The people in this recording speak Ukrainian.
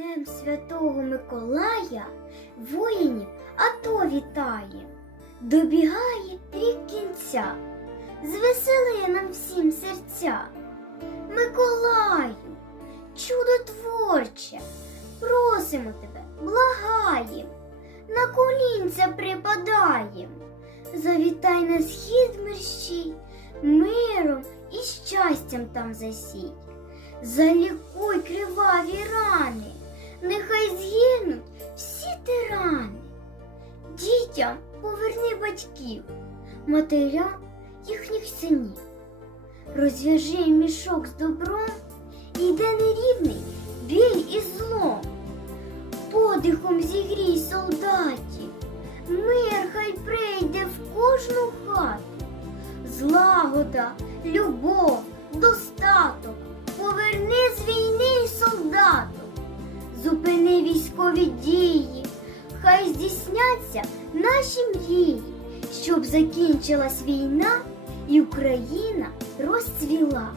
Днем Святого Миколая воїнів АТО вітає, добігає рік кінця, звесели нам всім серця. Миколаю, чудотворче, просимо тебе, благаєм, на колінця припадаєм. Завітай на схід мерщій, миром і щастям там засій. Залікуй криваві рани, Дітям поверни батьків, матерям їхніх синів. Розв'яжи мішок з добром, і нерівний біль і злом. Подихом зігрій солдатів, мир хай прийде в кожну хату. Злагода, любов, достаток, поверни з війни солдату, зупини військові дії, здійсняться наші мрії, щоб закінчилась війна і Україна розцвіла.